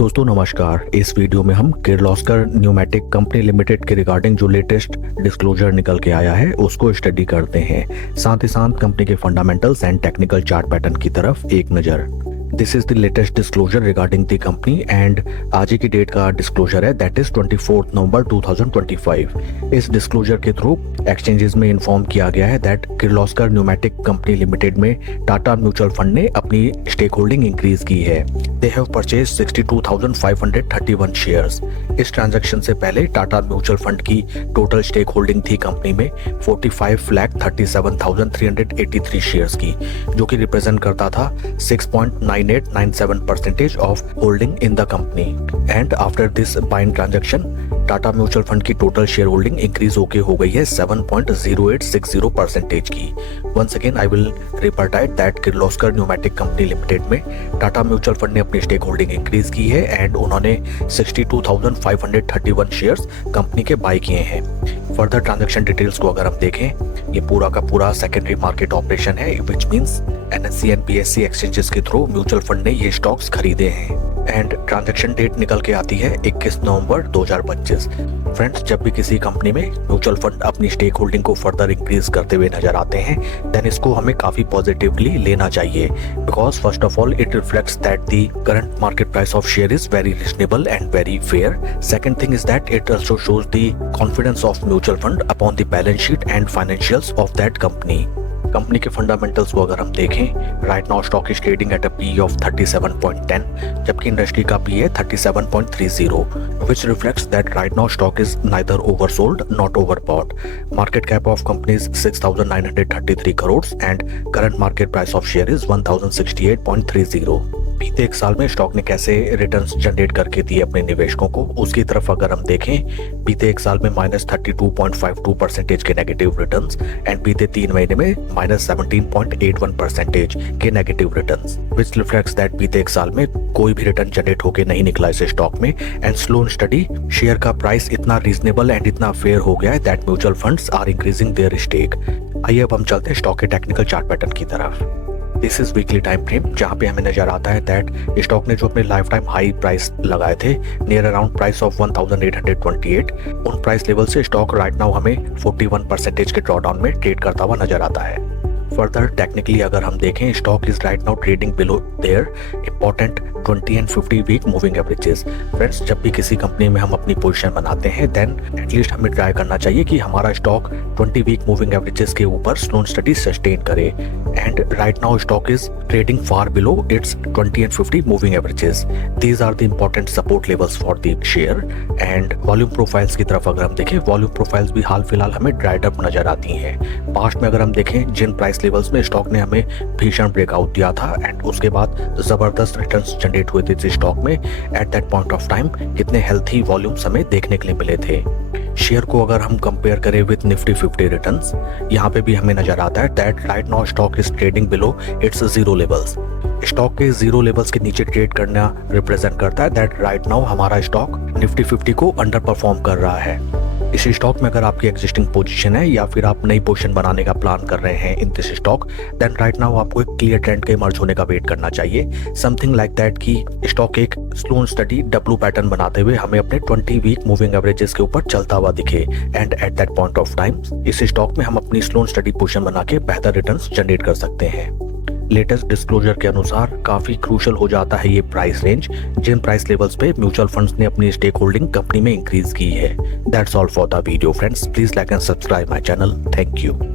दोस्तों नमस्कार। इस वीडियो में हम किर्लोस्कर न्यूमेटिक कंपनी लिमिटेड के रिगार्डिंग जो लेटेस्ट डिस्क्लोजर निकल के आया है उसको स्टडी करते हैं। साथ ही साथ कंपनी के fundamentals and technical chart pattern की तरफ एक नज़र। This is the latest disclosure regarding the company and आज की डेट का डिस्क्लोजर है दैट इज 24 नवंबर 2025। इस डिस्क्लोजर के थ्रू एक्सचेंजेस में इन्फॉर्म किया गया है that Kirloskar pneumatic company limited में टाटा म्यूचुअल फंड ने अपनी स्टेक होल्डिंग इंक्रीज की है। They have purchase 62,531 shares. इस ट्रांजैक्शन से पहले टाटा म्यूचुअल फंड की टोटल स्टेक होल्डिंग थी कंपनी में 45,37,383 शेयर्स की, जो कि रिप्रेजेंट करता था 6.9897% of holding in the company. And after this buying transaction, Tata mutual fund की टोटल शेयर होल्डिंग इंक्रीज होके हो गई है 7.0860% की। Once again I will repeat that Kirloskar pneumatic company limited में टाटा म्यूचुअल फंड ने अपनी स्टेक होल्डिंग इंक्रीज की है एंड उन्होंने 62,531 शेयर्स कंपनी के बाय किए हैं। फर्दर ट्रांजैक्शन डिटेल्स को अगर हम देखें, ये पूरा का पूरा सेकेंडरी मार्केट ऑपरेशन है, which means NSE and BSE exchanges के थ्रू म्यूचुअल फंड ने ये स्टॉक्स खरीदे हैं एंड ट्रांजैक्शन डेट निकल के आती है 21 नवंबर 2025। फ्रेंड्स, जब भी किसी कंपनी में म्यूचुअल फंड अपनी स्टेक होल्डिंग को फर्दर इंक्रीज करते हुए नजर आते हैं देन इसको हमें काफी पॉजिटिवली लेना चाहिए, because first of all it reflects that the current market price of share is very reasonable and very fair. Second thing is that it also shows the confidence of mutual fund upon the balance sheet and financials of that company. Company के fundamentals को अगर हम देखें, right now stock is trading at a P of 37.10, जबकि industry का P है 37.30, which reflects that right now stock is neither oversold not overbought. Market cap of company is 6,933 crores and current market price of share is 1,068.30. बीते एक साल में stock ने कैसे returns generate करके दिए अपने निवेशकों को, उसकी तरफ अगर हम देखें, बीते एक साल में -32.52% के नेगेटिव रिटर्न्स एंड बीते 3 महीने में -17.81% के negative returns, which reflects that बीते एक साल में कोई भी रिटर्न जनरेट होके नहीं निकला इस स्टॉक में। And slow and steady share का प्राइस इतना रीजनेबल एंड इतना फेयर हो गया है that mutual funds are increasing their stake. आइए अब हम चलते हैं स्टॉक के टेक्निकल चार्ट पैटर्न की तरफ। This is weekly time frame, जहां पे हमें नजर आता है दैट स्टॉक ने जो अपने लाइफ टाइम हाई प्राइस लगाए थे नियर अराउंड प्राइस ऑफ 1828, उन प्राइस लेवल से स्टॉक राइट नाउ हमें 41% के ड्रॉडाउन में ट्रेड करता हुआ नजर आता है। फर्दर टेक्निकली अगर हम देखें, stock is right now trading below their important 20 and 50 week moving averages. Friends, जब भी किसी कंपनी में हम अपनी पोजीशन बनाते हैं देन एटलीस्ट हमें ट्राई करना चाहिए कि हमारा स्टॉक 20 वीक मूविंग एवरेजेस के ऊपर स्लो एंड स्टडी सस्टेन करे and right now stock is trading far below its 20 and 50 moving averages. These are the important support levels for the share. And volume profiles की तरफ अगर हम देखें, volume profiles भी हाल फिलहाल हमें ड्राइड अप नजर आती हैं। पास्ट में अगर हम देखें, जिन प्राइस लेवल्स में स्टॉक ने हमें भीषण ब्रेकआउट दिया था एंड उसके बाद जबरदस्त रिटर्न्स जनरेट हुए थे इस स्टॉक में, at that point of time कितने हेल्थी वॉल्यूम्स हमें देखने के लिए मिले थे। शेयर को अगर हम कंपेयर करें विद निफ्टी 50 रिटर्न्स, यहाँ पे भी हमें नजर आता है that right now stock is trading below it's zero levels. Stock के जीरो लेवल्स के नीचे ट्रेड करना रिप्रेजेंट करता है दैट राइट नाउ हमारा स्टॉक निफ्टी 50 को अंडर परफॉर्म कर रहा है। इस स्टॉक में अगर आपकी एग्जिस्टिंग पोजीशन है या फिर आप नई पोजीशन बनाने का प्लान कर रहे हैं in this stock, then right now आपको एक क्लियर ट्रेंड के इमर्ज होने का वेट करना चाहिए। समथिंग लाइक दैट कि स्टॉक एक slow and study W pattern बनाते हुए हमें अपने 20 वीक मूविंग एवरेजेस के ऊपर चलता हुआ दिखे and at that point of time इस स्टॉक में हम अपनी स्लो एंड स्टडी पोजीशन बना के बेहतर रिटर्न्स जनरेट कर सकते हैं। लेटेस्ट डिस्क्लोजर के अनुसार काफी क्रूशल हो जाता है ये प्राइस रेंज जिन प्राइस लेवल्स पे म्यूचुअल फंड्स ने अपनी स्टेक होल्डिंग कंपनी में इंक्रीज की है। That's all for the video friends, please like and subscribe my channel. Thank you.